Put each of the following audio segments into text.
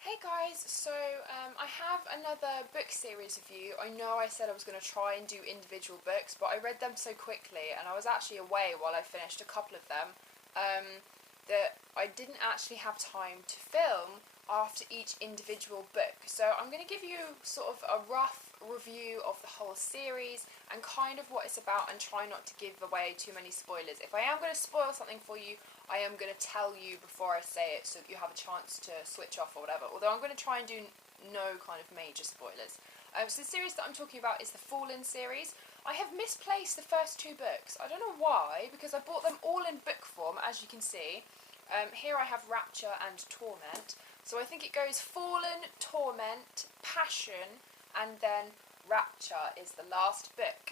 Hey guys, so I have another book series review. I know I said I was going to try and do individual books, but I read them so quickly and I was actually away while I finished a couple of them that I didn't actually have time to film after each individual book. So I'm going to give you sort of a rough review of the whole series and kind of what it's about and try not to give away too many spoilers. If I am going to spoil something for you, I am going to tell you before I say it so that you have a chance to switch off or whatever, although I'm going to try and do no kind of major spoilers. So the series that I'm talking about is the Fallen series. I have misplaced the first two books. I don't know why, because I bought them all in book form, as you can see. Here I have Rapture and Torment. So I think it goes Fallen, Torment, Passion, and then Rapture is the last book.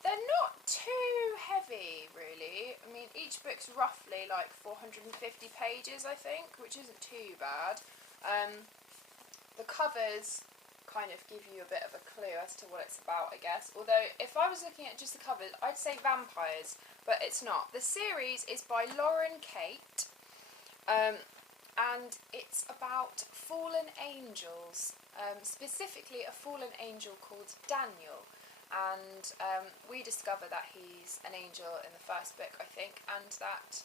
They're not too heavy, really. I mean, each book's roughly like 450 pages, I think, which isn't too bad. The covers kind of give you a bit of a clue as to what it's about, I guess. Although, if I was looking at just the covers, I'd say vampires, but it's not. The series is by Lauren Kate, and it's about fallen angels, specifically a fallen angel called Daniel. And we discover that he's an angel in the first book, I think, and that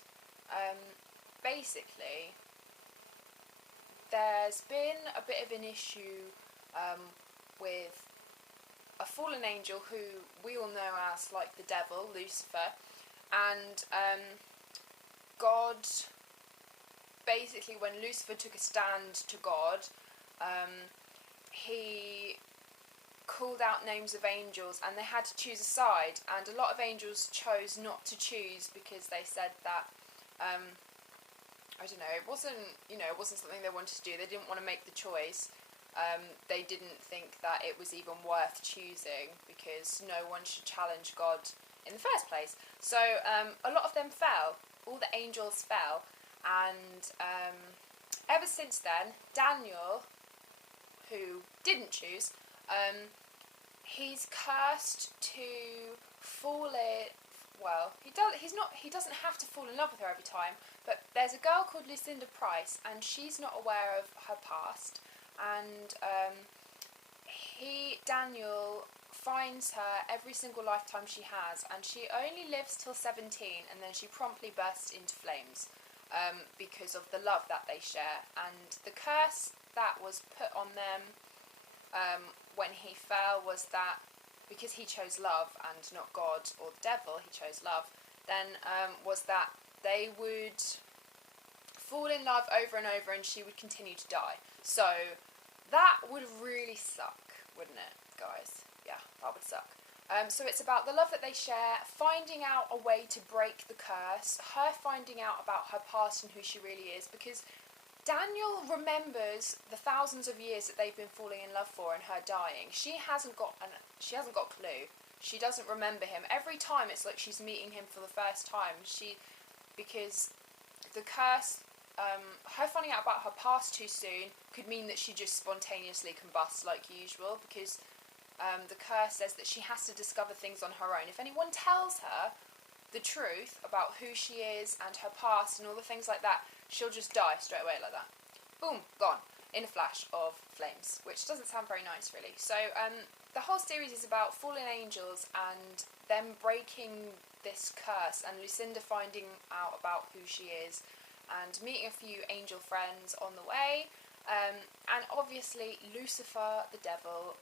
basically there's been a bit of an issue with a fallen angel who we all know as like the devil, Lucifer, and God, basically when Lucifer took a stand to God, he called out names of angels and they had to choose a side, and a lot of angels chose not to choose because they said that I don't know, it wasn't something they wanted to do. They didn't want to make the choice. They didn't think that it was even worth choosing because no one should challenge God in the first place. So a lot of them fell. All the angels fell, and ever since then Daniel, who didn't choose, he's cursed to fall in. Well, he doesn't have to fall in love with her every time. But there's a girl called Lucinda Price, and she's not aware of her past. And Daniel, finds her every single lifetime she has, and she only lives till 17, and then she promptly bursts into flames because of the love that they share. And the curse that was put on them when he fell was that because he chose love and not God or the devil, he chose love, then was that they would fall in love over and over and she would continue to die. So that would really suck, wouldn't it, guys? Yeah, that would suck. So it's about the love that they share, finding out a way to break the curse, her finding out about her past and who she really is, because Daniel remembers the thousands of years that they've been falling in love for and her dying. She hasn't got a clue. She doesn't remember him. Every time it's like she's meeting him for the first time. Because the curse, her finding out about her past too soon could mean that she just spontaneously combusts like usual, because the curse says that she has to discover things on her own. If anyone tells her the truth about who she is and her past and all the things like that, she'll just die straight away like that. Boom, gone, in a flash of flames, which doesn't sound very nice, really. So the whole series is about fallen angels and them breaking this curse, and Lucinda finding out about who she is and meeting a few angel friends on the way, and obviously Lucifer, the devil,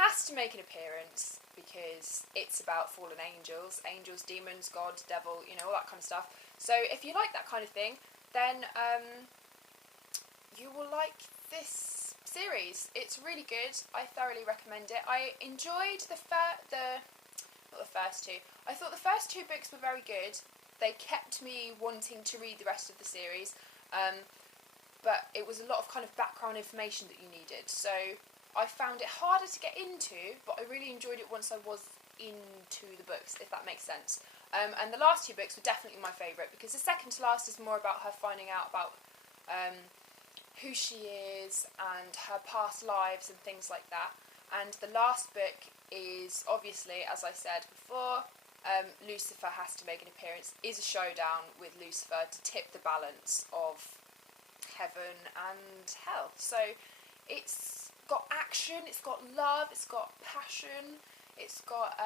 has to make an appearance because it's about fallen angels, demons, God, devil, all that kind of stuff. So if you like that kind of thing, then you will like this series. It's really good. I thoroughly recommend it. I enjoyed not the first two. I thought the first two books were very good. They kept me wanting to read the rest of the series, but it was a lot of kind of background information that you needed. So I found it harder to get into, but I really enjoyed it once I was into the books, if that makes sense. And the last two books were definitely my favourite, because the second to last is more about her finding out about who she is and her past lives and things like that. And the last book is obviously, as I said before, Lucifer has to make an appearance, is a showdown with Lucifer to tip the balance of heaven and hell. So it's got action, it's got love, it's got passion, it's got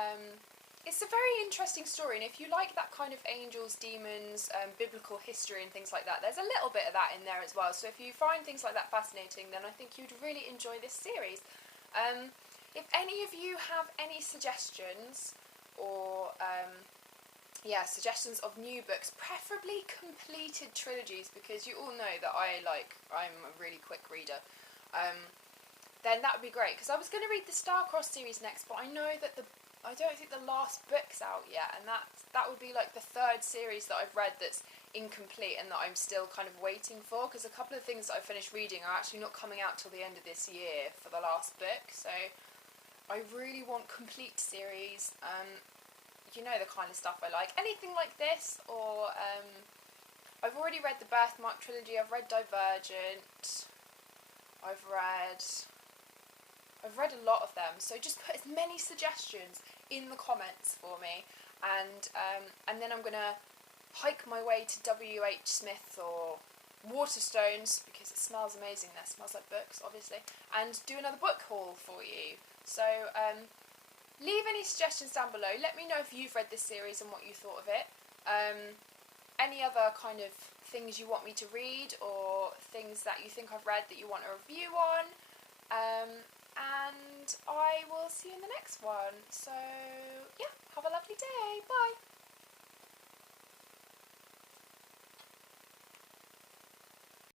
it's a very interesting story, and if you like that kind of angels, demons, biblical history and things like that, there's a little bit of that in there as well. So if you find things like that fascinating, then I think you'd really enjoy this series. If any of you have any suggestions or suggestions of new books, preferably completed trilogies, because you all know that I'm a really quick reader, then that would be great, because I was going to read the Star-Crossed series next, but I know that I don't think the last book's out yet, and that would be like the third series that I've read that's incomplete and that I'm still kind of waiting for, because a couple of things that I finished reading are actually not coming out till the end of this year for the last book, so I really want complete series. You know the kind of stuff I like. Anything like this, or I've already read the Birthmark trilogy, I've read Divergent, I've read a lot of them, so just put as many suggestions in the comments for me, and then I'm gonna hike my way to WH Smith or Waterstones, because it smells amazing there, smells like books obviously, and do another book haul for you. So leave any suggestions down below, let me know if you've read this series and what you thought of it, any other kind of things you want me to read, or things that you think I've read that you want a review on, and I will see you in the next one. So yeah, have a lovely day, bye!